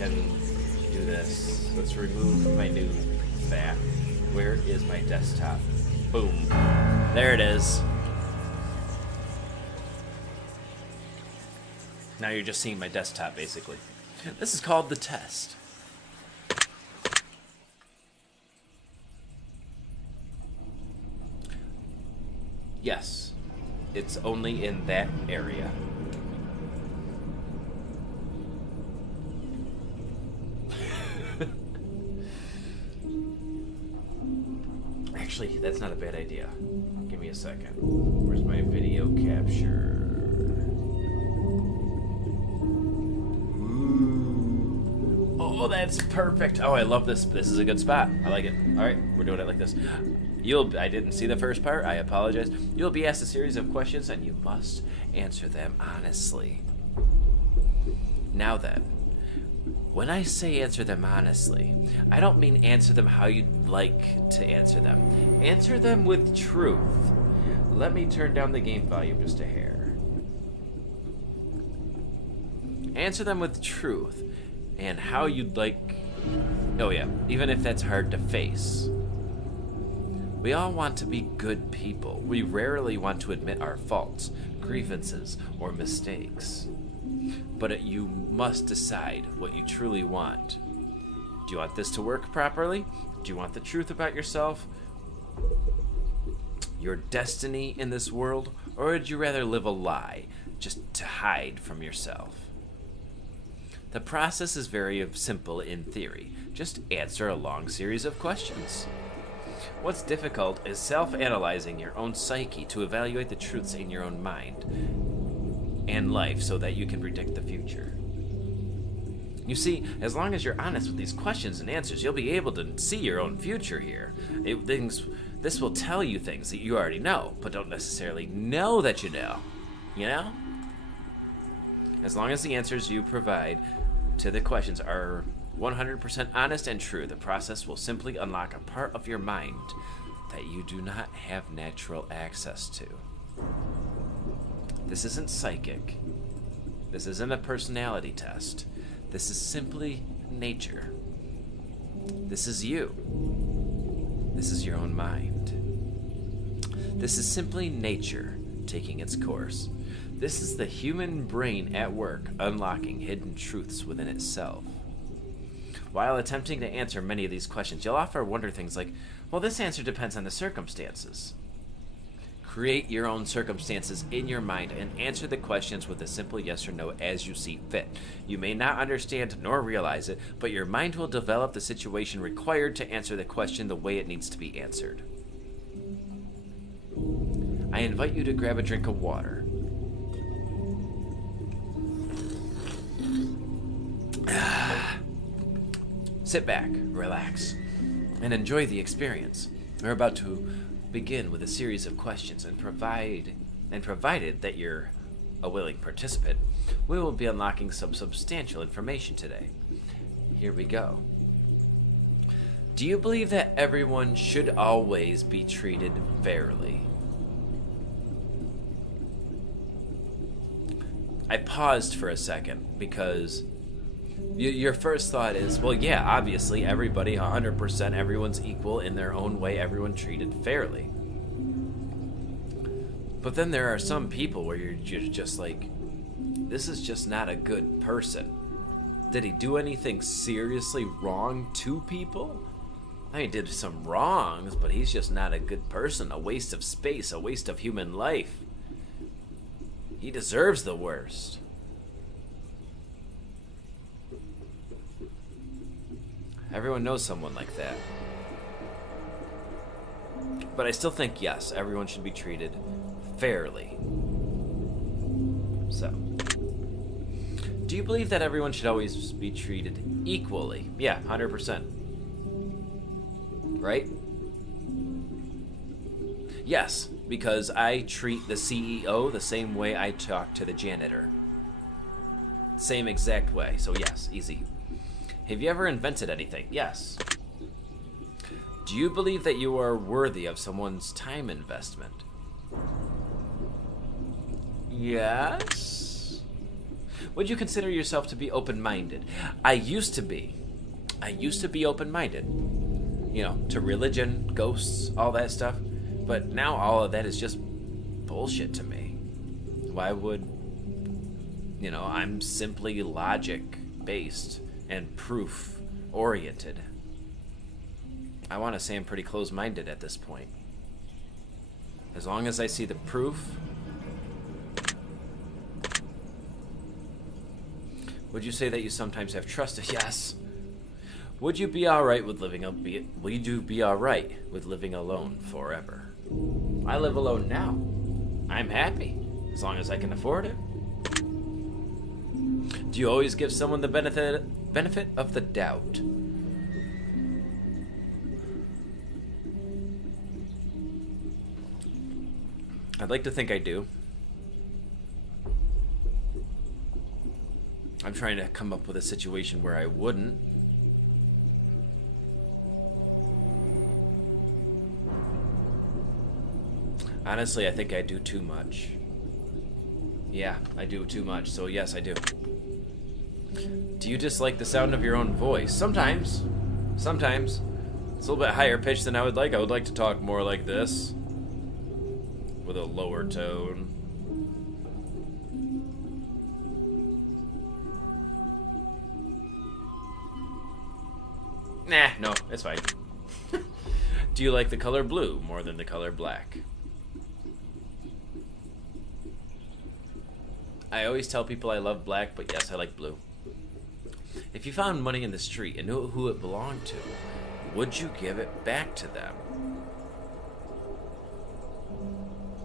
can do this. Let's remove my new that. Where is my desktop? Boom. There it is. Now you're just seeing my desktop, basically. This is called the test. Yes, it's only in that area. Actually, that's not a bad idea. Give me a second. Where's my video capture? Ooh. Oh, that's perfect. Oh, I love this. This is a good spot. I like it. All right, we're doing it like this. I didn't see the first part. I apologize. You'll be asked a series of questions, and you must answer them honestly. Now then, when I say answer them honestly, I don't mean answer them how you'd like to answer them. Answer them with truth. Let me turn down the game volume just a hair. Answer them with truth and how you'd like... Oh yeah, even if that's hard to face. We all want to be good people. We rarely want to admit our faults, grievances, or mistakes. But you must decide what you truly want. Do you want this to work properly? Do you want the truth about yourself, your destiny in this world? Or would you rather live a lie, just to hide from yourself? The process is very simple in theory. Just answer a long series of questions. What's difficult is self-analyzing your own psyche to evaluate the truths in your own mind and life so that you can predict the future. You see, as long as you're honest with these questions and answers, you'll be able to see your own future here. This will tell you things that you already know, but don't necessarily know that you know. You know? As long as the answers you provide to the questions are 100% honest and true, the process will simply unlock a part of your mind that you do not have natural access to. This isn't psychic. This isn't a personality test. This is simply nature. This is you. This is your own mind. This is simply nature taking its course. This is the human brain at work, unlocking hidden truths within itself. While attempting to answer many of these questions, you'll often wonder things like, well, this answer depends on the circumstances. Create your own circumstances in your mind and answer the questions with a simple yes or no as you see fit. You may not understand nor realize it, but your mind will develop the situation required to answer the question the way it needs to be answered. I invite you to grab a drink of water. Sit back, relax, and enjoy the experience. We're about to begin with a series of questions, and provided that you're a willing participant, we will be unlocking some substantial information today. Here we go. Do you believe that everyone should always be treated fairly? I paused for a second because your first thought is, well, yeah, obviously, everybody, 100%, everyone's equal in their own way, everyone treated fairly. But then there are some people where you're just like, this is just not a good person. Did he do anything seriously wrong to people? I mean, he did some wrongs, but he's just not a good person, a waste of space, a waste of human life. He deserves the worst. Everyone knows someone like that. But I still think, yes, everyone should be treated fairly. So, do you believe that everyone should always be treated equally? Yeah, 100%. Right? Yes, because I treat the CEO the same way I talk to the janitor. Same exact way, so yes, easy. Have you ever invented anything? Yes. Do you believe that you are worthy of someone's time investment? Yes. Would you consider yourself to be open-minded? I used to be. I used to be open-minded. You know, to religion, ghosts, all that stuff. But now all of that is just bullshit to me. Why would... You know, I'm simply logic-based and proof-oriented. I want to say I'm pretty close-minded at this point. As long as I see the proof... Would you say that you sometimes have trust? Yes. Would you be alright with living will you be alright with living alone forever? I live alone now. I'm happy, as long as I can afford it. Do you always give someone the benefit of the doubt? I'd like to think I do. I'm trying to come up with a situation where I wouldn't. Honestly, I think I do too much. Yeah, I do too much, so yes, I do. Do you dislike the sound of your own voice? Sometimes. Sometimes. It's a little bit higher pitched than I would like. I would like to talk more like this. With a lower tone. Nah, no, it's fine. Do you like the color blue more than the color black? I always tell people I love black, but yes, I like blue. If you found money in the street and knew who it belonged to, would you give it back to them?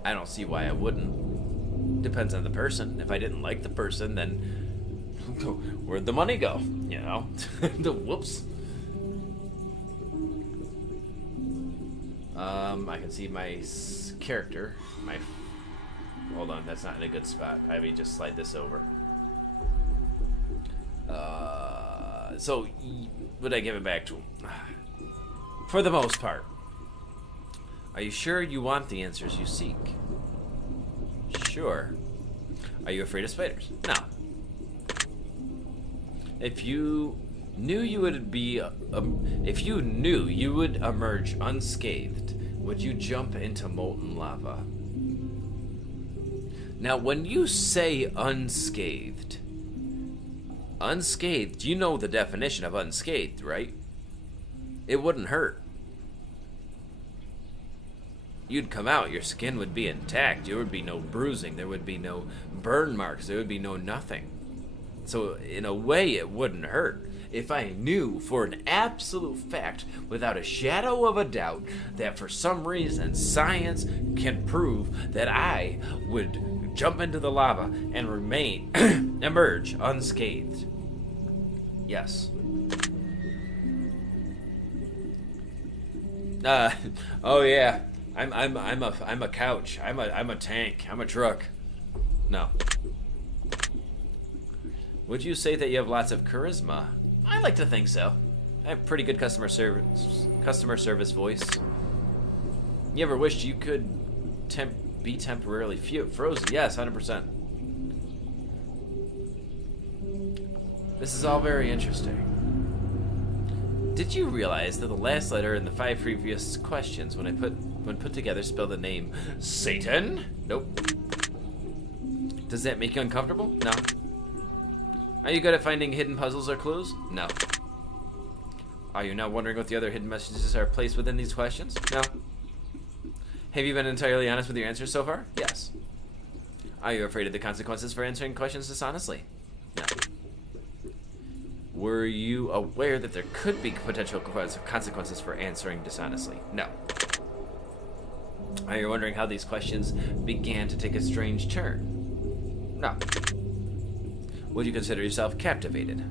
I don't see why I wouldn't. Depends on the person. If I didn't like the person, then where'd the money go? You know? Whoops. I can see my character. Hold on, that's not in a good spot. I mean, just slide this over. So, would I give it back to him? For the most part. Are you sure you want the answers you seek? Sure. Are you afraid of spiders? No. If you knew you would emerge unscathed, would you jump into molten lava? Now, when you say unscathed, you know the definition of unscathed, right? It wouldn't hurt. You'd come out, your skin would be intact, there would be no bruising, there would be no burn marks, there would be no nothing. So, in a way, it wouldn't hurt. If I knew for an absolute fact, without a shadow of a doubt, that for some reason science can prove that I would jump into the lava and emerge unscathed. Yes. Oh yeah. I'm a couch. I'm a tank. I'm a truck. No. Would you say that you have lots of charisma? I like to think so. I have pretty good customer service voice. You ever wished you could be temporarily frozen? Yes, 100%. This is all very interesting. Did you realize that the last letter in the 5 previous questions, when put together, spell the name Satan? Nope. Does that make you uncomfortable? No. Are you good at finding hidden puzzles or clues? No. Are you now wondering what the other hidden messages are placed within these questions? No. Have you been entirely honest with your answers so far? Yes. Are you afraid of the consequences for answering questions dishonestly? No. Were you aware that there could be potential consequences for answering dishonestly? No. Are you wondering how these questions began to take a strange turn? No. Would you consider yourself captivated?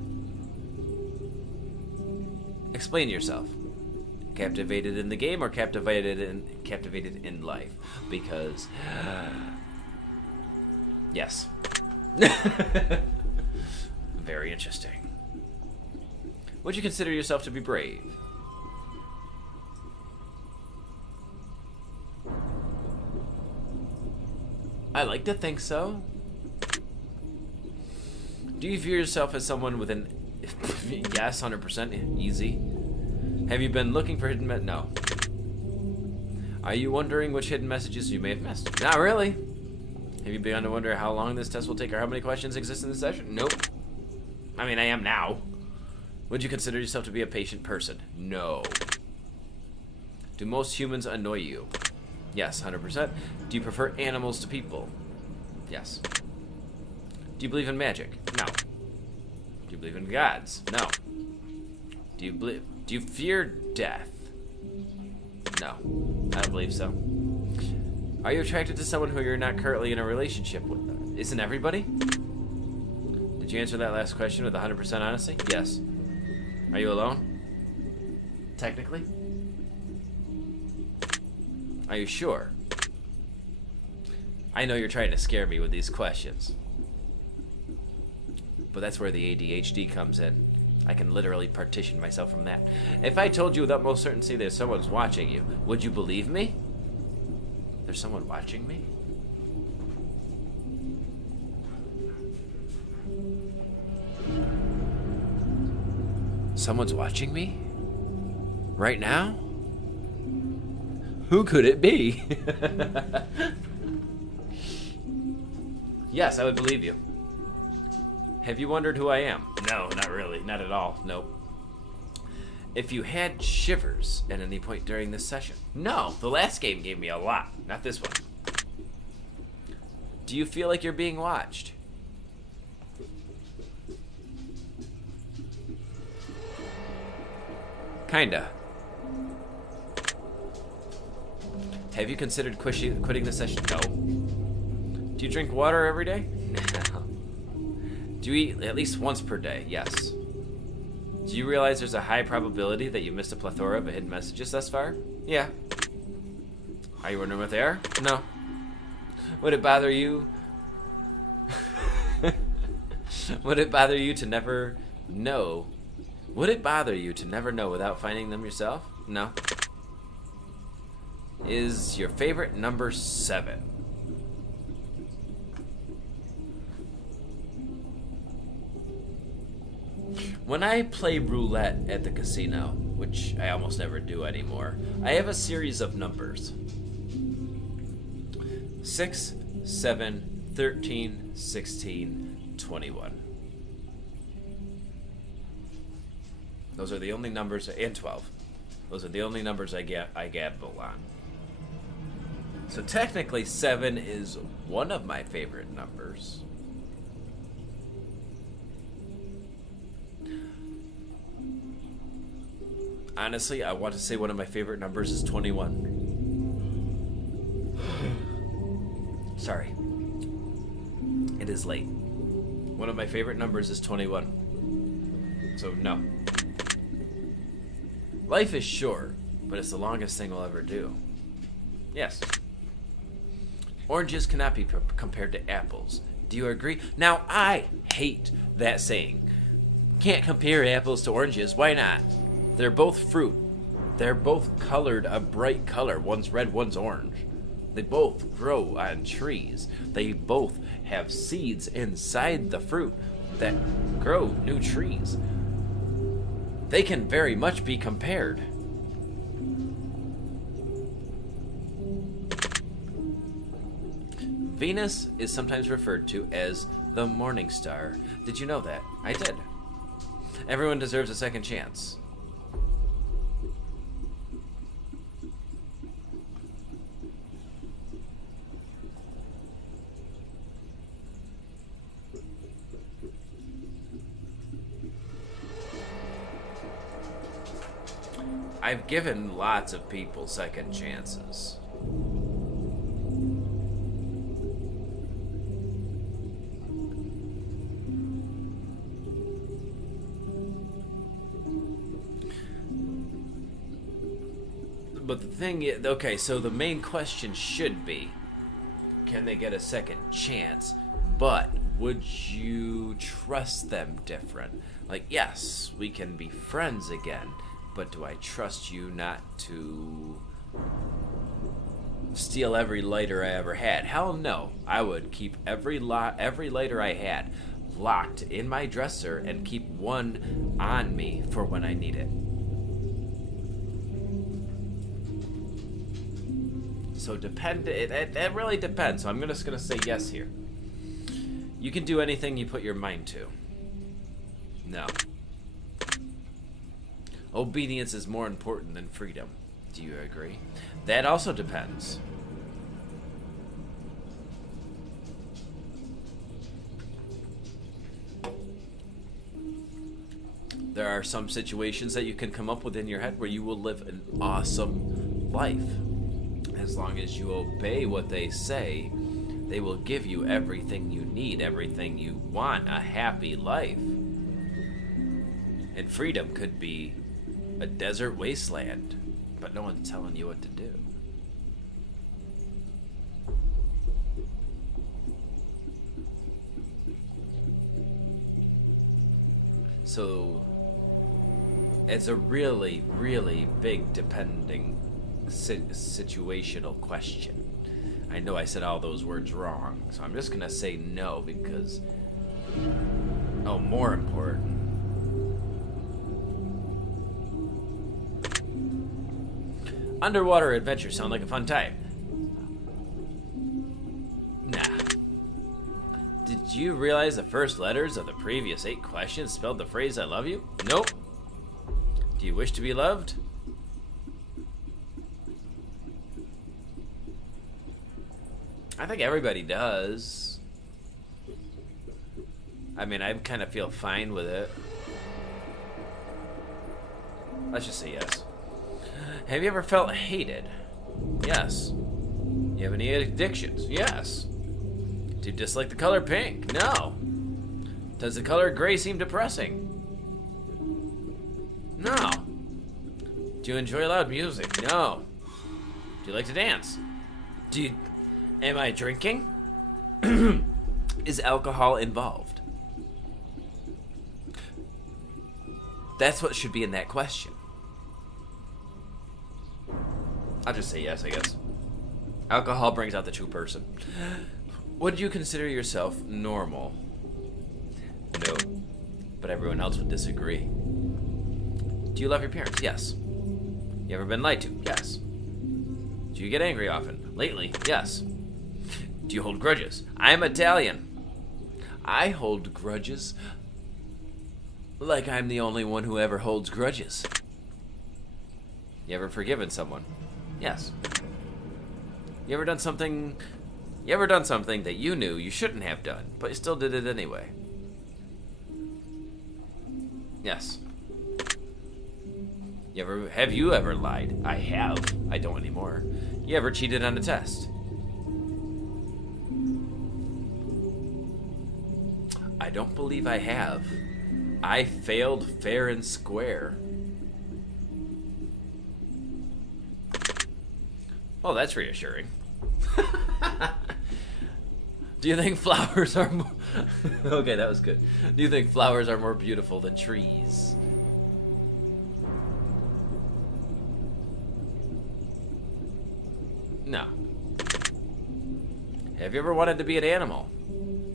Explain yourself. Captivated in the game or captivated in life? Because yes. Very interesting. Would you consider yourself to be brave? I like to think so. Do you view yourself as someone with an... Yes, 100%. Easy. Have you been looking for hidden... No. Are you wondering which hidden messages you may have missed? Not really. Have you begun to wonder how long this test will take or how many questions exist in this session? Nope. I mean, I am now. Would you consider yourself to be a patient person? No. Do most humans annoy you? Yes, 100%. Do you prefer animals to people? Yes. Do you believe in magic? No. Do you believe in gods? No. Do you fear death? No. I don't believe so. Are you attracted to someone who you're not currently in a relationship with? Isn't everybody? Did you answer that last question with 100% honesty? Yes. Are you alone? Technically? Are you sure? I know you're trying to scare me with these questions. But that's where the ADHD comes in. I can literally partition myself from that. If I told you with utmost certainty that someone's watching you, would you believe me? There's someone watching me? Someone's watching me? Right now? Who could it be? Yes, I would believe you. Have you wondered who I am? No, not really. Not at all. Nope. If you had shivers at any point during this session? No, the last game gave me a lot. Not this one. Do you feel like you're being watched? Kinda. Have you considered quitting the session? No. Do you drink water every day? No. Do you eat at least once per day? Yes. Do you realize there's a high probability that you missed a plethora of hidden messages thus far? Yeah. Are you wondering what they are? No. Would it bother you? Would it bother you to never know? Would it bother you to never know without finding them yourself? No. Is your favorite number 7? When I play roulette at the casino, which I almost never do anymore, I have a series of numbers. 6, 7, 13, 16, 21. Those are the only numbers, and 12. Those are the only numbers I gamble on. So technically 7 is one of my favorite numbers. Honestly, I want to say one of my favorite numbers is 21. Sorry. It is late. One of my favorite numbers is 21. So, no. Life is short, but it's the longest thing we'll ever do. Yes. Oranges cannot be compared to apples. Do you agree? Now, I hate that saying. Can't compare apples to oranges. Why not? They're both fruit. They're both colored a bright color. One's red, one's orange. They both grow on trees. They both have seeds inside the fruit that grow new trees. They can very much be compared. Venus is sometimes referred to as the morning star. Did you know that? I did. Everyone deserves a second chance. I've given lots of people second chances. But the thing is, okay, so the main question should be, can they get a second chance? But would you trust them different? Like, yes, we can be friends again, but do I trust you not to steal every lighter I ever had? Hell no. I would keep every lighter I had. locked in my dresser and keep one on me for when I need it. So it really depends. So I'm just gonna say yes here. You can do anything you put your mind to. No. Obedience is more important than freedom. Do you agree? That also depends. There are some situations that you can come up with in your head where you will live an awesome life. As long as you obey what they say, they will give you everything you need, everything you want, a happy life. And freedom could be a desert wasteland, but no one's telling you what to do. So, it's a really, really big depending situational question. I know I said all those words wrong, so I'm just gonna say no because, more important. Underwater adventures sound like a fun time. Nah. Did you realize the first letters of the previous 8 questions spelled the phrase I love you? Nope. Do you wish to be loved? I think everybody does. I mean, I kind of feel fine with it. Let's just say yes. Have you ever felt hated? Yes. You have any addictions? Yes. Do you dislike the color pink? No. Does the color gray seem depressing? No. Do you enjoy loud music? No. Do you like to dance? Am I drinking? Is alcohol involved? That's what should be in that question. I'll just say yes, I guess. Alcohol brings out the true person. Would you consider yourself normal? No. But everyone else would disagree. Do you love your parents? Yes. You ever been lied to? Yes. Do you get angry often? Lately? Yes. Do you hold grudges? I'm Italian. I hold grudges like I'm the only one who ever holds grudges. You ever forgiven someone? Yes. You ever done something that you knew you shouldn't have done, but you still did it anyway? Yes. Have you ever lied? I have. I don't anymore. You ever cheated on a test? I don't believe I have. I failed fair and square. Well, that's reassuring. Do you think flowers are more... Okay, that was good. Do you think flowers are more beautiful than trees? No. Have you ever wanted to be an animal?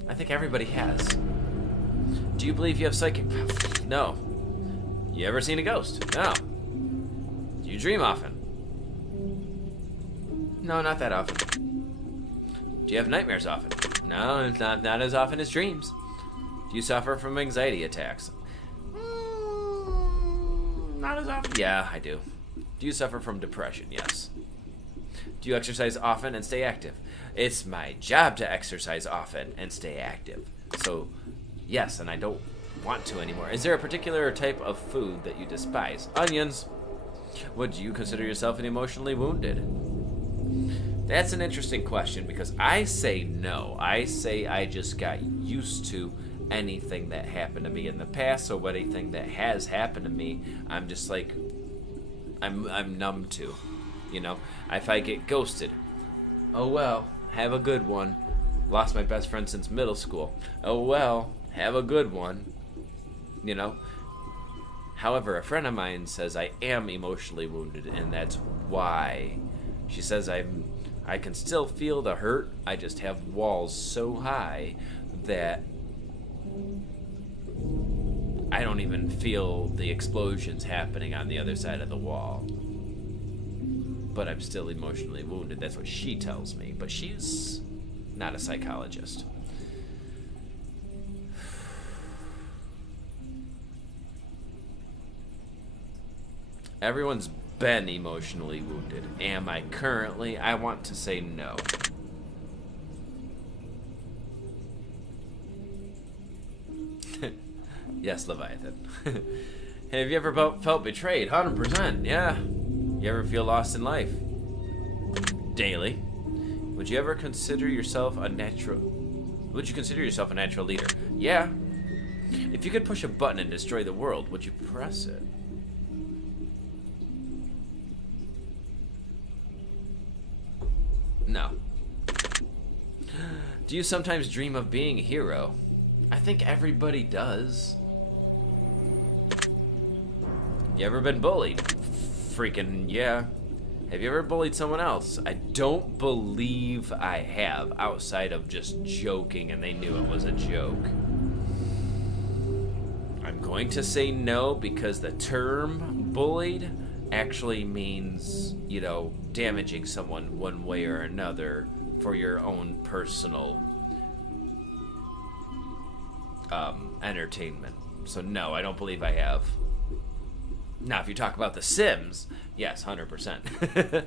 I think everybody has. Do you believe you have psychic powers? No. You ever seen a ghost? No. Do you dream often? No, not that often. Do you have nightmares often? No, not as often as dreams. Do you suffer from anxiety attacks? Not as often. Yeah, I do. Do you suffer from depression? Yes. Do you exercise often and stay active? It's my job to exercise often and stay active. So, yes, and I don't want to anymore. Is there a particular type of food that you despise? Onions. Would you consider yourself an emotionally wounded? That's an interesting question because I say no. I say I just got used to anything that happened to me in the past, so anything that has happened to me, I'm just like, I'm numb to. You know, if I get ghosted, oh well, have a good one. Lost my best friend since middle school. Oh well, have a good one. You know? However, a friend of mine says I am emotionally wounded, and that's why. She says I can still feel the hurt. I just have walls so high that I don't even feel the explosions happening on the other side of the wall. But I'm still emotionally wounded. That's what she tells me. But she's not a psychologist. Everyone's been emotionally wounded. Am I currently? I want to say no. Yes, Leviathan. Have you ever felt betrayed? 100%, yeah. You ever feel lost in life? Daily. Would you ever consider yourself a natural... Would you consider yourself a natural leader? Yeah. If you could push a button and destroy the world, would you press it? No. Do you sometimes dream of being a hero? I think everybody does. You ever been bullied? Freaking yeah. Have you ever bullied someone else? I don't believe I have, outside of just joking and they knew it was a joke. I'm going to say no because the term bullied actually means, you know, damaging someone one way or another for your own personal entertainment. So no, I don't believe I have. Now, if you talk about The Sims, yes, 100%.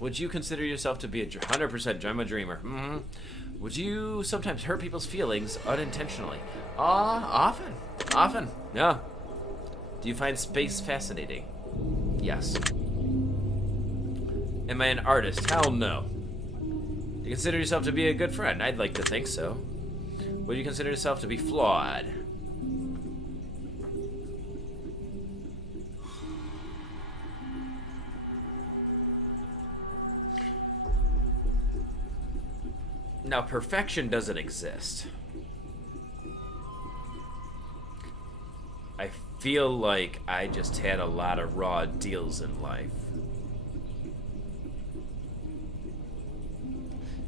Would you consider yourself to be a 100% I'm a dreamer? Mm-hmm. Would you sometimes hurt people's feelings unintentionally? Often, yeah. Do you find space fascinating? Yes. Am I an artist? Hell no. Do you consider yourself to be a good friend? I'd like to think so. Would you consider yourself to be flawed? Now, perfection doesn't exist. I feel like I just had a lot of raw deals in life.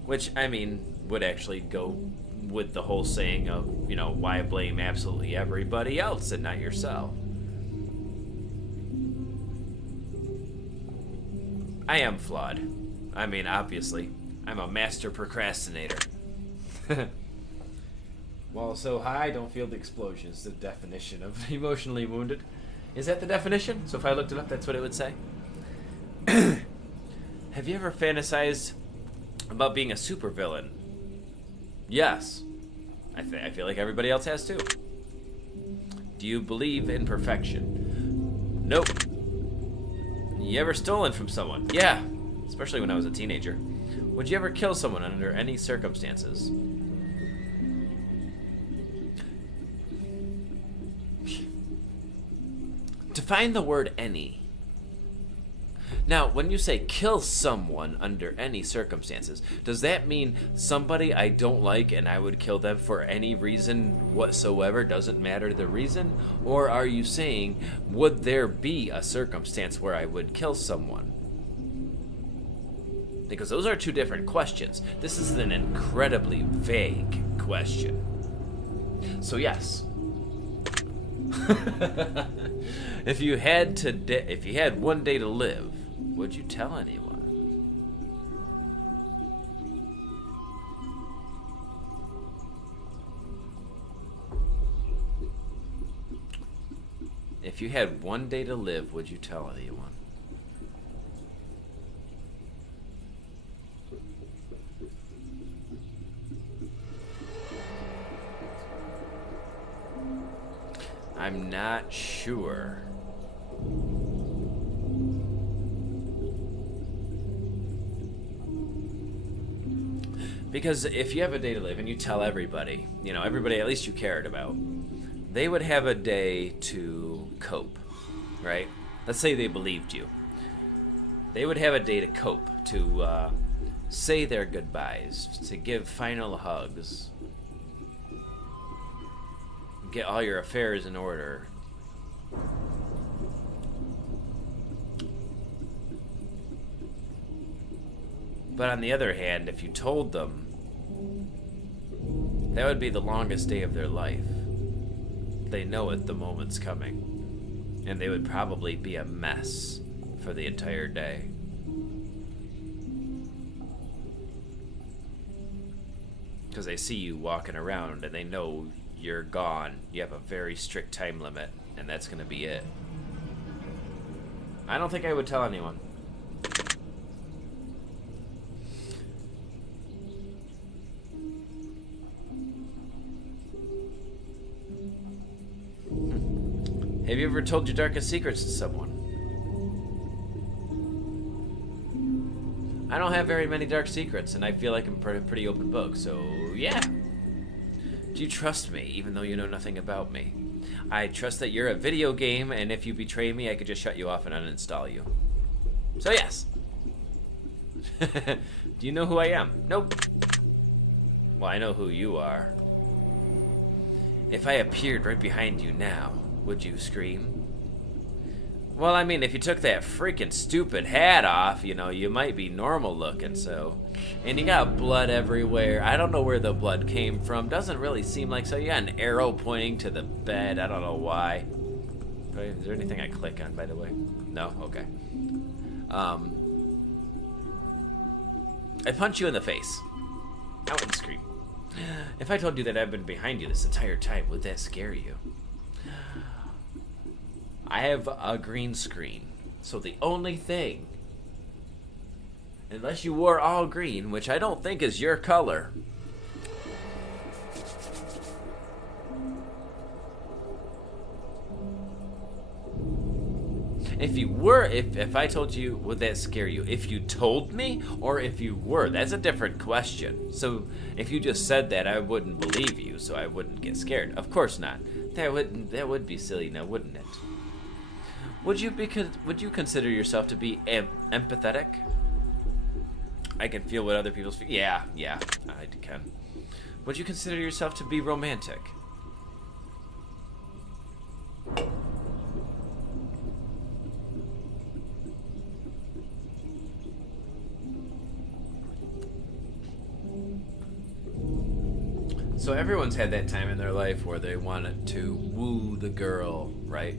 Which, I mean, would actually go with the whole saying of, you know, why blame absolutely everybody else and not yourself? I am flawed. I mean, obviously. I'm a master procrastinator. While so high, don't feel the explosions. The definition of emotionally wounded. Is that the definition? So if I looked it up, that's what it would say. Have you ever fantasized about being a supervillain? Yes. I feel like everybody else has too. Do you believe in perfection? Nope. You ever stolen from someone? Yeah. Especially when I was a teenager. Would you ever kill someone under any circumstances? Define the word any. Now, when you say kill someone under any circumstances, does that mean somebody I don't like and I would kill them for any reason whatsoever, doesn't matter the reason? Or are you saying, would there be a circumstance where I would kill someone? Because those are two different questions. This is an incredibly vague question. So yes. If you had one day to live, would you tell anyone? If you had one day to live, would you tell anyone? I'm not sure. Because if you have a day to live and you tell everybody, you know, everybody at least you cared about, they would have a day to cope, right? Let's say they believed you. They would have a day to cope, to say their goodbyes, to give final hugs, get all your affairs in order. But on the other hand, if you told them, that would be the longest day of their life. they know it the moment's coming. And they would probably be a mess for the entire day. Because they see you walking around and they know you're gone. You have a very strict time limit, and that's going to be it. I don't think I would tell anyone. Have you ever told your darkest secrets to someone? I don't have very many dark secrets, and I feel like I'm a pretty open book, so yeah. Do you trust me, even though you know nothing about me? I trust that you're a video game, and if you betray me, I could just shut you off and uninstall you. So yes. Do you know who I am? Nope. Well, I know who you are. If I appeared right behind you now, would you scream? Well, I mean, if you took that freaking stupid hat off, you know, you might be normal looking, so. And you got blood everywhere. I don't know where the blood came from. Doesn't really seem like so. You got an arrow pointing to the bed. I don't know why. Is there anything I click on, by the way? No? Okay. I punch you in the face. I wouldn't scream. If I told you that I've been behind you this entire time, would that scare you? I have a green screen, so the only thing, unless you wore all green, which I don't think is your color, if you were, if I told you, would that scare you? If you told me, or if you were, that's a different question. So if you just said that, I wouldn't believe you, so I wouldn't get scared. Of course not. That would be silly now, wouldn't it? Would you consider yourself to be empathetic? I can feel what other people's feel. Yeah, I can. Would you consider yourself to be romantic? So everyone's had that time in their life where they wanted to woo the girl, right?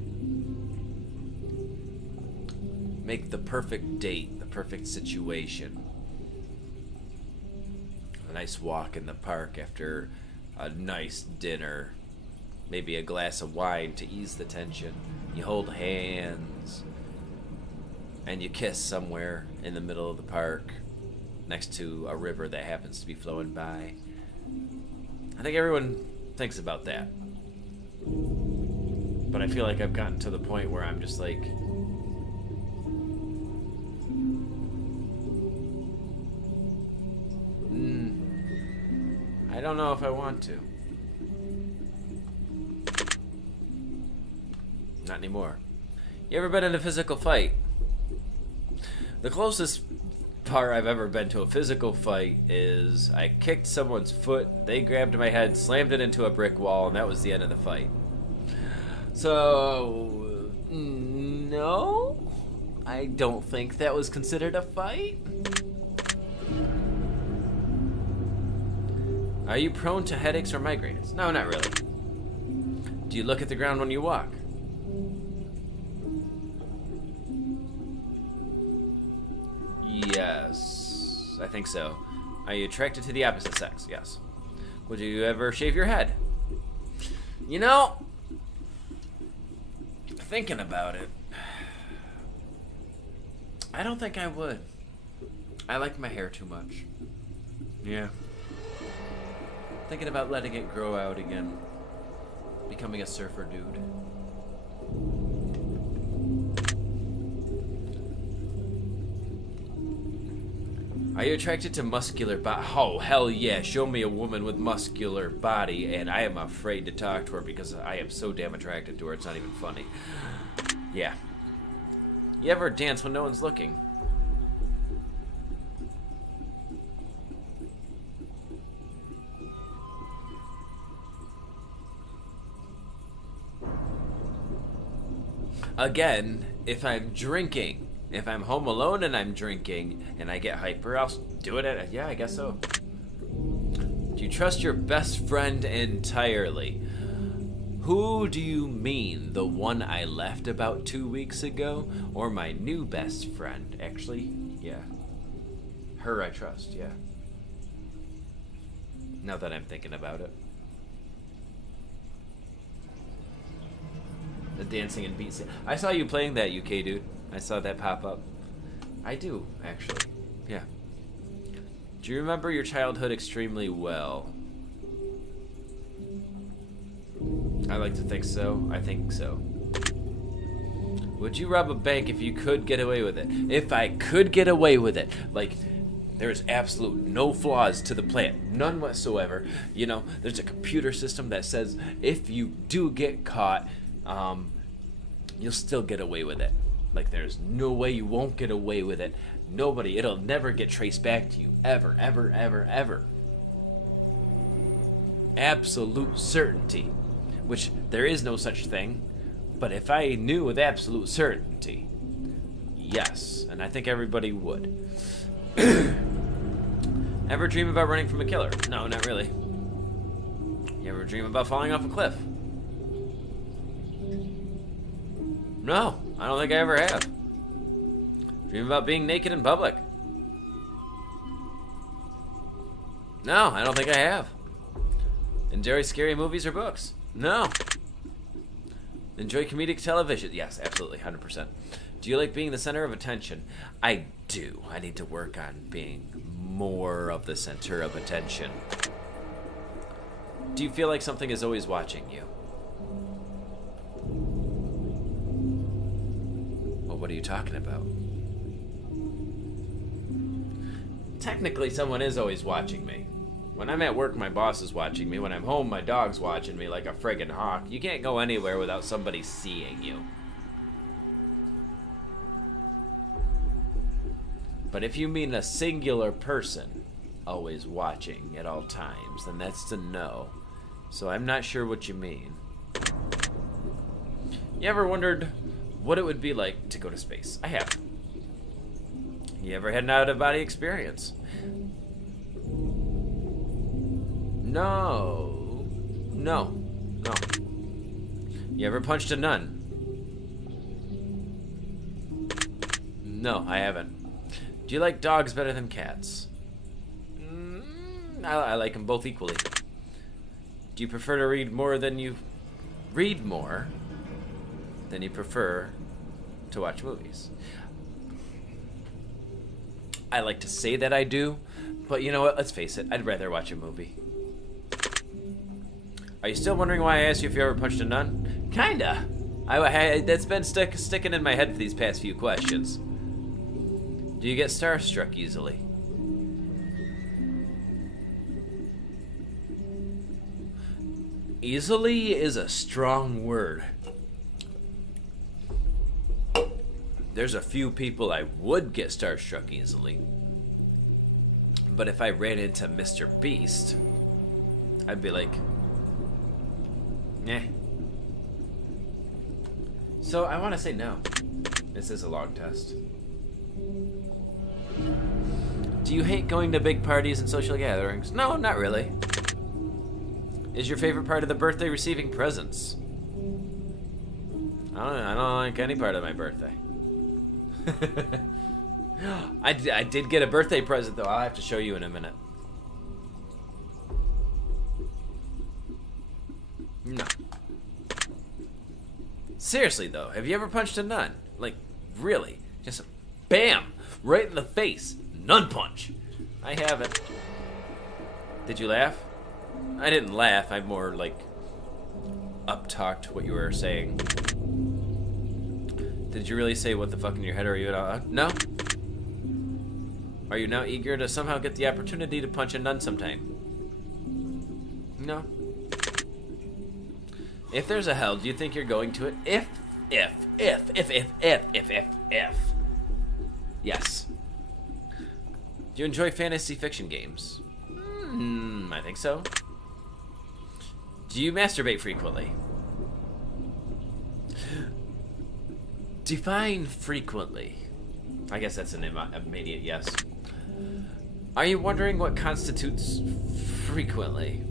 Make the perfect date, the perfect situation. A nice walk in the park after a nice dinner. Maybe a glass of wine to ease the tension. You hold hands. And you kiss somewhere in the middle of the park next to a river that happens to be flowing by. I think everyone thinks about that. But I feel like I've gotten to the point where I'm just like, I don't know if I want to. Not anymore. You ever been in a physical fight? The closest part I've ever been to a physical fight is I kicked someone's foot, they grabbed my head, slammed it into a brick wall, and that was the end of the fight. So, no, I don't think that was considered a fight. Are you prone to headaches or migraines? No, not really. Do you look at the ground when you walk? Yes, I think so. Are you attracted to the opposite sex? Yes. Would you ever shave your head? You know, thinking about it, I don't think I would. I like my hair too much. Yeah. Thinking about letting it grow out again. Becoming a surfer dude. Are you attracted to muscular body? Oh, hell yeah. Show me a woman with muscular body, and I am afraid to talk to her because I am so damn attracted to her, it's not even funny. Yeah. You ever dance when no one's looking? Again, if I'm drinking, if I'm home alone and I'm drinking and I get hyper, I'll do it. Yeah, I guess so. Do you trust your best friend entirely? Who do you mean? The one I left about 2 weeks ago? Or my new best friend? Actually, yeah. Her I trust, yeah. Now that I'm thinking about it. The dancing and beats. I saw you playing that, UK dude. I saw that pop up. I do, actually. Yeah. Do you remember your childhood extremely well? I like to think so. I think so. Would you rob a bank if you could get away with it? If I could get away with it. Like, there's absolute no flaws to the plan. None whatsoever. You know, there's a computer system that says if you do get caught, you'll still get away with it. Like, there's no way you won't get away with it. Nobody. It'll never get traced back to you. Ever, ever, ever, ever. Absolute certainty. Which, there is no such thing. But if I knew with absolute certainty, yes. And I think everybody would. Ever dream about running from a killer? No, not really. You ever dream about falling off a cliff? No, I don't think I ever have. Dream about being naked in public? No, I don't think I have. Enjoy scary movies or books? No. Enjoy comedic television? Yes, absolutely, 100%. Do you like being the center of attention? I do. I need to work on being more of the center of attention. Do you feel like something is always watching you? Well, what are you talking about? Technically, someone is always watching me. When I'm at work, my boss is watching me. When I'm home, my dog's watching me like a friggin' hawk. You can't go anywhere without somebody seeing you. But if you mean a singular person always watching at all times, then that's a no. So I'm not sure what you mean. You ever wondered what it would be like to go to space? I have. You ever had an out-of-body experience? No. No. No. You ever punched a nun? No, I haven't. Do you like dogs better than cats? I like them both equally. Do you prefer to read more than you prefer to watch movies? I like to say that I do, but you know what? Let's face it. I'd rather watch a movie. Are you still wondering why I asked you if you ever punched a nun? Kinda. That's been sticking in my head for these past few questions. Do you get starstruck easily? Easily is a strong word. There's a few people I would get starstruck easily. But if I ran into Mr. Beast, I'd be like, eh. So I want to say no. This is a long test. Do you hate going to big parties and social gatherings? No, not really. Is your favorite part of the birthday receiving presents? I don't like any part of my birthday. I did get a birthday present, though. I'll have to show you in a minute. No. Seriously, though, have you ever punched a nun? Like, really? Just bam! Right in the face. Nun punch. I haven't. Did you laugh? I didn't laugh. I more, like, up-talked what you were saying. Did you really say what the fuck in your head? Or are you no? Are you now eager to somehow get the opportunity to punch a nun sometime? No. If there's a hell, do you think you're going to it? If. Yes. Do you enjoy fantasy fiction games? I think so. Do you masturbate frequently? Define frequently. I guess that's an immediate yes. Are you wondering what constitutes frequently?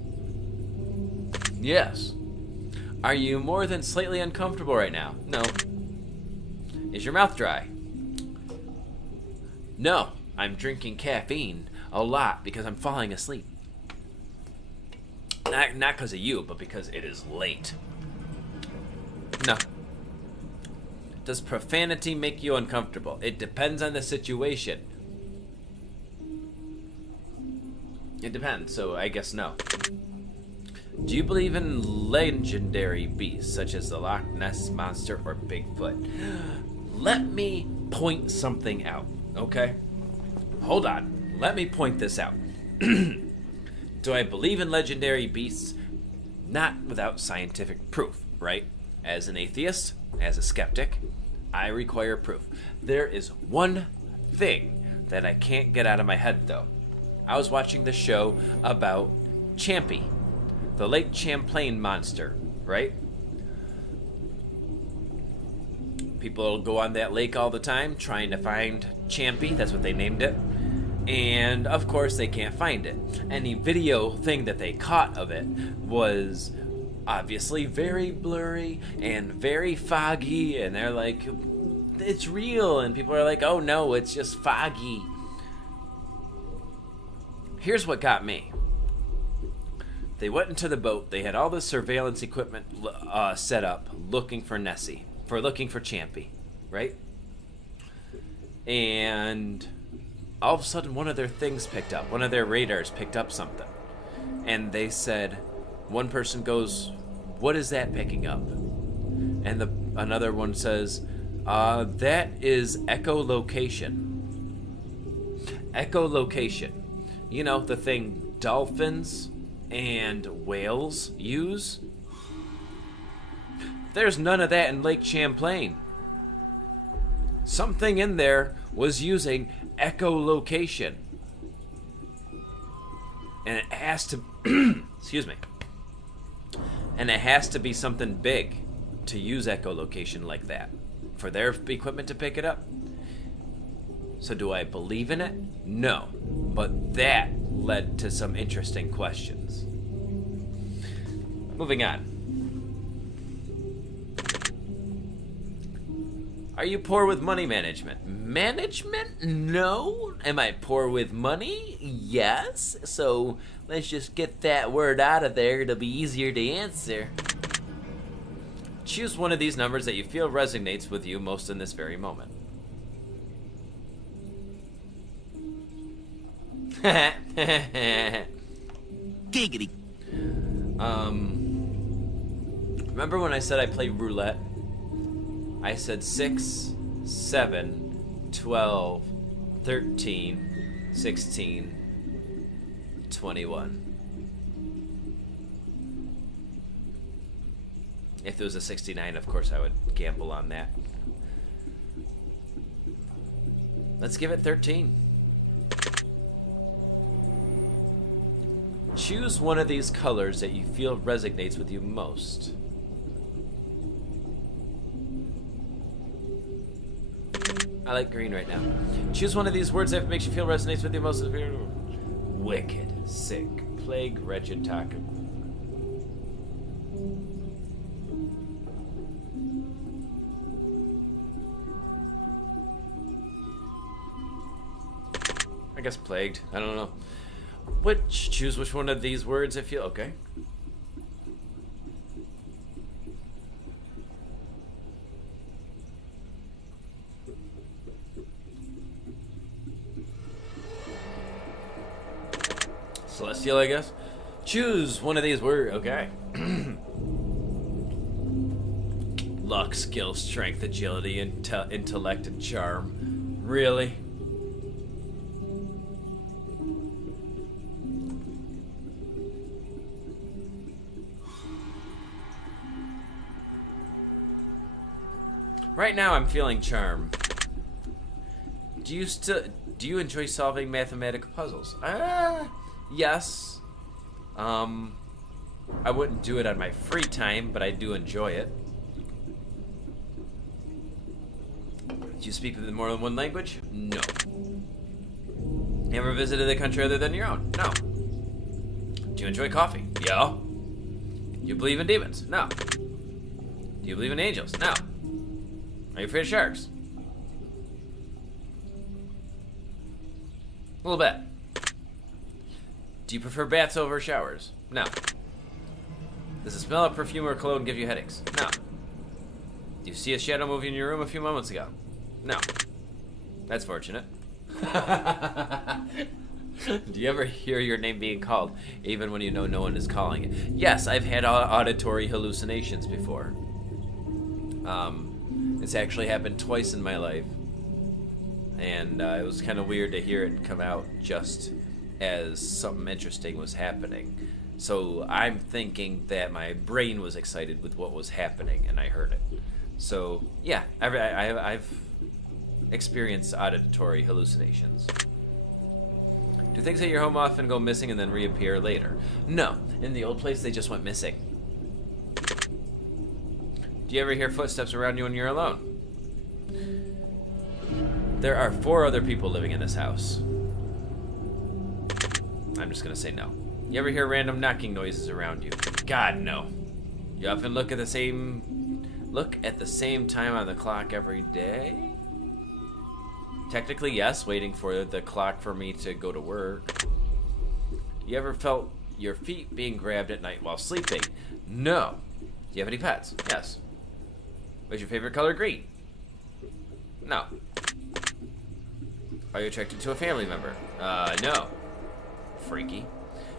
Yes. Are you more than slightly uncomfortable right now? No. Is your mouth dry? No. I'm drinking caffeine a lot because I'm falling asleep. Not because of you, but because it is late. No. Does profanity make you uncomfortable? It depends on the situation. It depends, so I guess no. Do you believe in legendary beasts such as the Loch Ness Monster or Bigfoot? Let me point something out, okay? Hold on. Let me point this out. Do I believe in legendary beasts? Not without scientific proof, right? As an atheist, as a skeptic, I require proof. There is one thing that I can't get out of my head, though. I was watching the show about Champy, the Lake Champlain monster, right? People go on that lake all the time trying to find Champy. That's what they named it. And, of course, they can't find it. Any video thing that they caught of it was obviously very blurry and very foggy. And they're like, it's real. And people are like, oh, no, it's just foggy. Here's what got me. They went into the boat. They had all the surveillance equipment set up looking for Nessie, looking for Champy, right? And all of a sudden, one of their things picked up. One of their radars picked up something. And they said, one person goes, what is that picking up? And another one says, that is echolocation. Echolocation. You know, the thing dolphins and whales use? There's none of that in Lake Champlain. Something in there was using echolocation. And it has to excuse me. And it has to be something big to use echolocation like that for their equipment to pick it up. So do I believe in it? No. But that led to some interesting questions. Moving on. Are you poor with money management? Management? No. Am I poor with money? Yes. So let's just get that word out of there. It'll be easier to answer. Choose one of these numbers that you feel resonates with you most in this very moment. Giggity. Remember when I said I play roulette? I said 6, 7, 12, 13, 16, 21. If it was a 69, of course I would gamble on that. Let's give it 13. Choose one of these colors that you feel resonates with you most. I like green right now. Choose one of these words that makes you feel resonates with you most. Wicked, sick, plague, wretched, taka. I guess plagued. I don't know. Choose which one of these words I feel. Okay. Celestial, I guess. Choose one of these words. Okay. Luck, skill, strength, agility, intellect, and charm. Really? Right now, I'm feeling charm. Do you enjoy solving mathematical puzzles? Yes. I wouldn't do it on my free time, but I do enjoy it. Do you speak more than one language? No. Ever visited a country other than your own? No. Do you enjoy coffee? Yeah. Do you believe in demons? No. Do you believe in angels? No. Are you afraid of sharks? A little bit. Do you prefer baths over showers? No. Does the smell of perfume or cologne give you headaches? No. Do you see a shadow moving in your room a few moments ago? No. That's fortunate. Do you ever hear your name being called, even when you know no one is calling it? Yes, I've had auditory hallucinations before. It's actually happened twice in my life. And it was kind of weird to hear it come out just as something interesting was happening. So I'm thinking that my brain was excited with what was happening, and I heard it. So, yeah, I've experienced auditory hallucinations. Do things at your home often go missing and then reappear later? No. In the old place, they just went missing. Do you ever hear footsteps around you when you're alone? There are 4 other people living in this house. I'm just gonna say no. You ever hear random knocking noises around you? God, no. You often look at the same time on the clock every day? Technically, yes, waiting for the clock for me to go to work. You ever felt your feet being grabbed at night while sleeping? No. Do you have any pets? Yes. What's your favorite color? Green. No. Are you attracted to a family member? No. Freaky.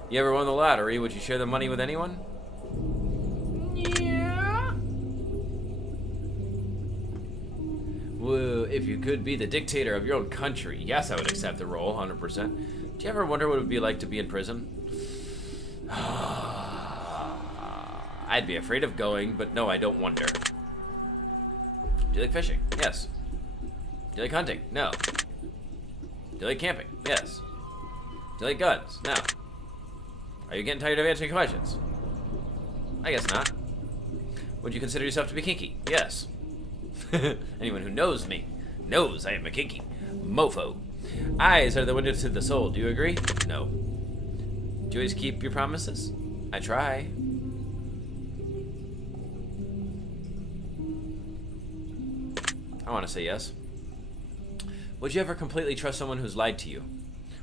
You ever won the lottery? Would you share the money with anyone? Yeah. Well, if you could be the dictator of your own country, yes, I would accept the role, 100%. Do you ever wonder what it would be like to be in prison? I'd be afraid of going, but no, I don't wonder. Do you like fishing? Yes. Do you like hunting? No. Do you like camping? Yes. Do you like guns? No. Are you getting tired of answering questions? I guess not. Would you consider yourself to be kinky? Yes. Anyone who knows me knows I am a kinky mofo. Eyes are the window to the soul. Do you agree? No. Do you always keep your promises? I try. I want to say yes. Would you ever completely trust someone who's lied to you?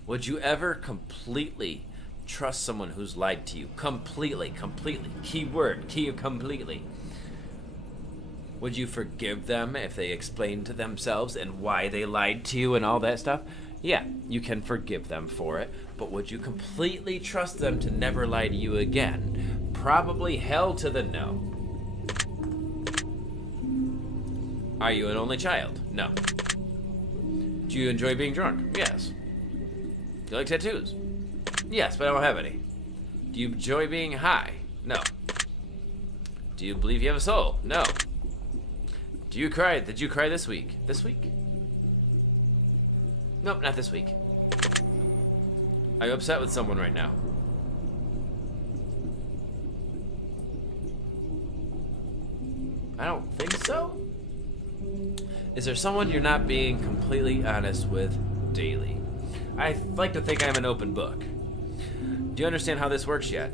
Would you ever completely trust someone who's lied to you? Completely. Key word, completely. Would you forgive them if they explained to themselves and why they lied to you and all that stuff? Yeah, you can forgive them for it, but would you completely trust them to never lie to you again? Probably hell to the no. Are you an only child? No. Do you enjoy being drunk? Yes. Do you like tattoos? Yes, but I don't have any. Do you enjoy being high? No. Do you believe you have a soul? No. Do you cry? Did you cry this week? This week? Nope, not this week. Are you upset with someone right now? I don't think so. Is there someone you're not being completely honest with daily? I like to think I'm an open book. Do you understand how this works yet?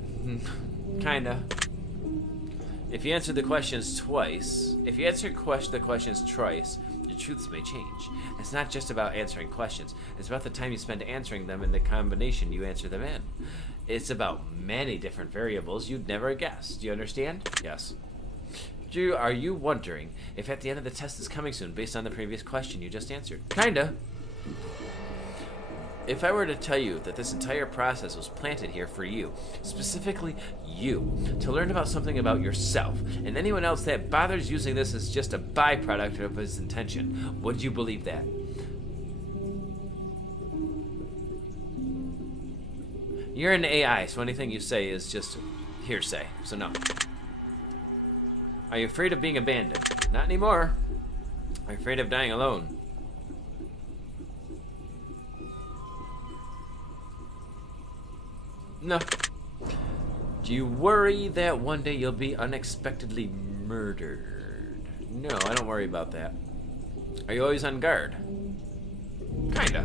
Kinda. If you answer the questions twice, the questions twice, your truths may change. It's not just about answering questions. It's about the time you spend answering them and the combination you answer them in. It's about many different variables you'd never guess. Do you understand? Yes. Are you wondering if at the end of the test is coming soon based on the previous question you just answered? Kinda. If I were to tell you that this entire process was planted here for you, specifically you, to learn about something about yourself, and anyone else that bothers using this as just a byproduct of his intention, would you believe that? You're an AI, so anything you say is just hearsay, so no. Are you afraid of being abandoned? Not anymore. Are you afraid of dying alone? No. Do you worry that one day you'll be unexpectedly murdered? No, I don't worry about that. Are you always on guard? Kinda.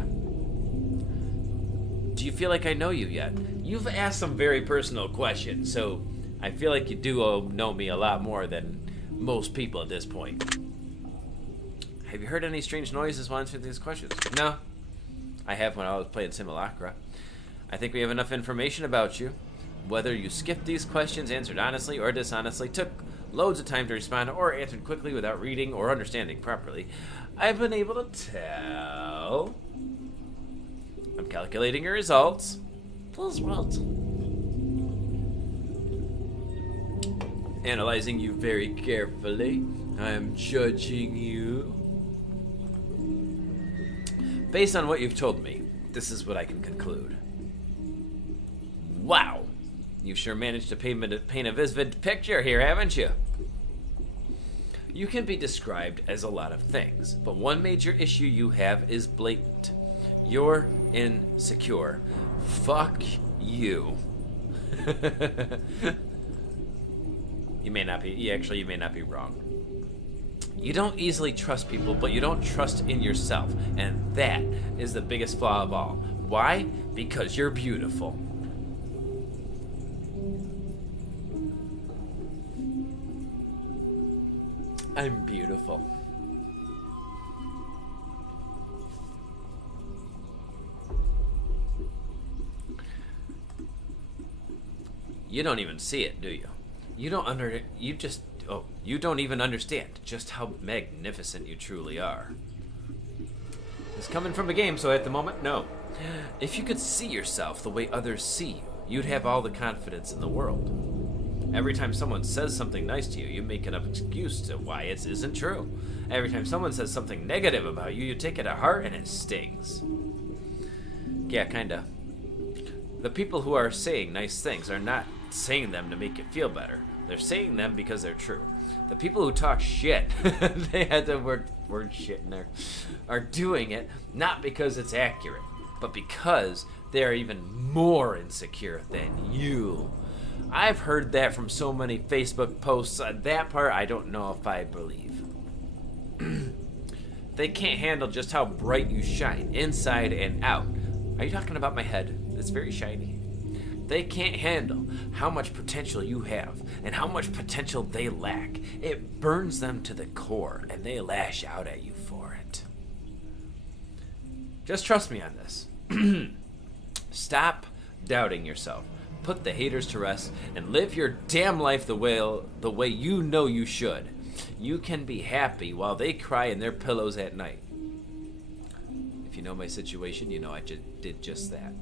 Do you feel like I know you yet? You've asked some very personal questions, so I feel like you do know me a lot more than most people at this point. Have you heard any strange noises while answering these questions? No. I have when I was playing Simulacra. I think we have enough information about you. Whether you skipped these questions, answered honestly or dishonestly, took loads of time to respond, or answered quickly without reading or understanding properly, I've been able to tell. I'm calculating your results. Those results. Analyzing you very carefully. I'm judging you. Based on what you've told me, this is what I can conclude. Wow! You've sure managed to paint a vivid picture here, haven't you? You can be described as a lot of things, but one major issue you have is blatant. You're insecure. Fuck you. You may not be, you may not be wrong. You don't easily trust people, but you don't trust in yourself, and that is the biggest flaw of all. Why? Because you're beautiful. I'm beautiful. You don't even see it, do you? You don't even understand just how magnificent you truly are. It's coming from a game, so at the moment, no. If you could see yourself the way others see you, you'd have all the confidence in the world. Every time someone says something nice to you, you make an excuse to why it isn't true. Every time someone says something negative about you, you take it to heart and it stings. Yeah, kinda. The people who are saying nice things are not saying them to make you feel better. They're saying them because they're true. The people who talk shit, they had the word shit in there, are doing it not because it's accurate, but because they're even more insecure than you. I've heard that from so many Facebook posts. That part I don't know if I believe. They can't handle just how bright you shine, inside and out. Are you talking about my head? It's very shiny. They can't handle how much potential you have and how much potential they lack. It burns them to the core, and they lash out at you for it. Just trust me on this. Stop doubting yourself. Put the haters to rest and live your damn life the way you know you should. You can be happy while they cry in their pillows at night. If you know my situation, you know I did just that.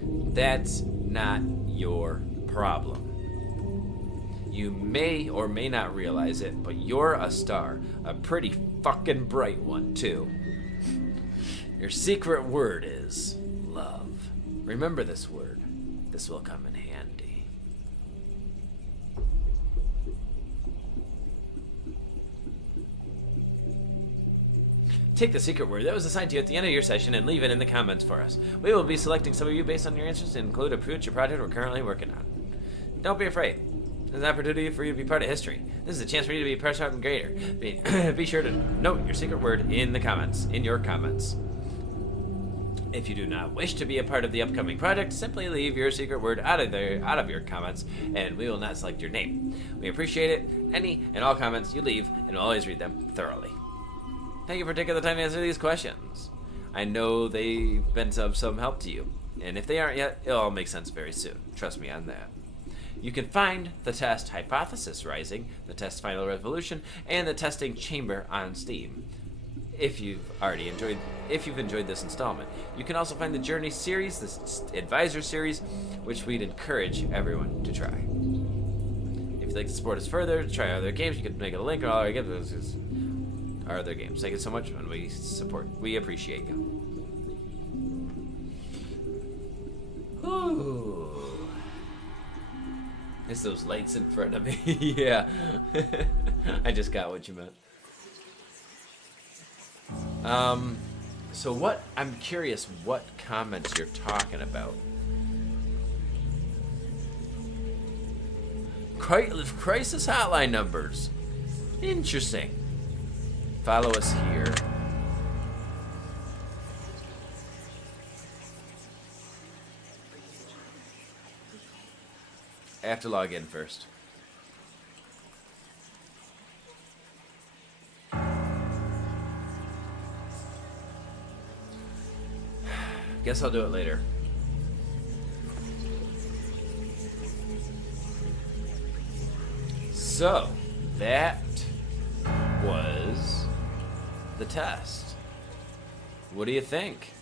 That's not your problem. You may or may not realize it, but you're a star. A pretty fucking bright one, too. Your secret word is love. Remember this word. This will come in handy. Take the secret word that was assigned to you at the end of your session and leave it in the comments for us. We will be selecting some of you based on your answers to include a future project we're currently working on. Don't be afraid. This is an opportunity for you to be part of history. This is a chance for you to be part of something greater. Be sure to note your secret word in the comments, in your comments. If you do not wish to be a part of the upcoming project, simply leave your secret word out of your comments, and we will not select your name. We appreciate it, any and all comments you leave, and we'll always read them thoroughly. Thank you for taking the time to answer these questions. I know they've been of some help to you, and if they aren't yet, it'll all make sense very soon. Trust me on that. You can find the test Hypothesis Rising, the test Final Resolution, and the testing Chamber on Steam. If you've enjoyed this installment. You can also find the Journey series, this Advisor series, which we'd encourage everyone to try. If you'd like to support us further, to try other games, you can make a link or all our games. Our other games. Thank you so much, and we appreciate you. Ooh. It's those lights in front of me. Yeah. I just got what you meant. So what, I'm curious what comments you're talking about. Crisis hotline numbers. Interesting. Follow us here. I have to log in first. Guess I'll do it later. So, that was the test. What do you think?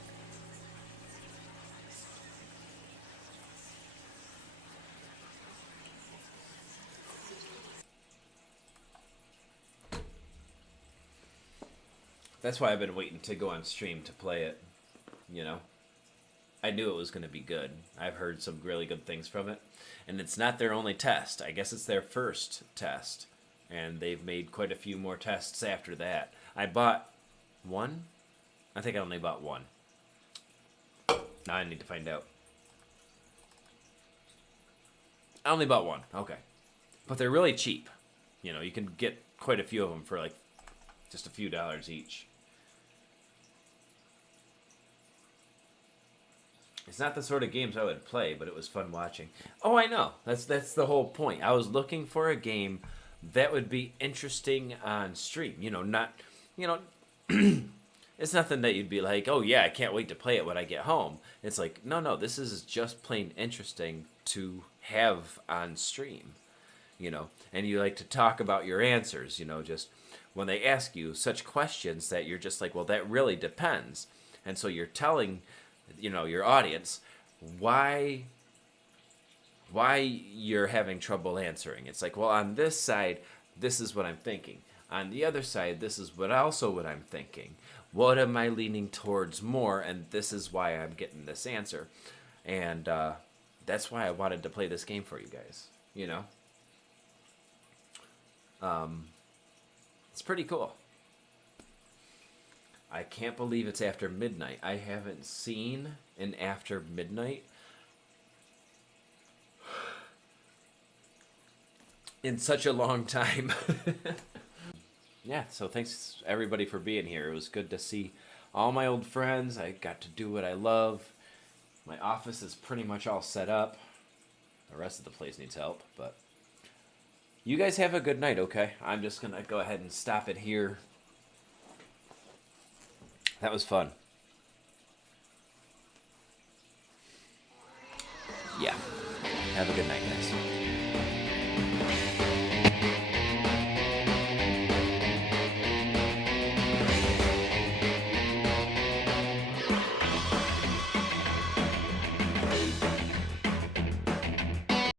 That's why I've been waiting to go on stream to play it, you know. I knew it was going to be good. I've heard some really good things from it. And it's not their only test. I guess it's their first test. And they've made quite a few more tests after that. I bought one? I think I only bought one. Now I need to find out. I only bought one. Okay. But they're really cheap. You know, you can get quite a few of them for like just a few dollars each. It's not the sort of games I would play, but it was fun watching. Oh, I know. That's the whole point. I was looking for a game that would be interesting on stream. You know, not, you know, it's nothing that you'd be like, oh yeah, I can't wait to play it when I get home. It's like, no, this is just plain interesting to have on stream, you know. And you like to talk about your answers, you know, just when they ask you such questions that you're just like, well, that really depends. And so you're telling, you know, your audience why you're having trouble answering. It's like, well, on this side, this is what I'm thinking. On the other side, this is what I'm thinking. What am I leaning towards more? And this is why I'm getting this answer. And that's why I wanted to play this game for you guys, you know. It's pretty cool. I can't believe it's after midnight. I haven't seen an after midnight in such a long time. Yeah, so thanks everybody for being here. It was good to see all my old friends. I got to do what I love. My office is pretty much all set up. The rest of the place needs help, but you guys have a good night, okay? I'm just going to go ahead and stop it here. That was fun. Yeah. Have a good night, guys.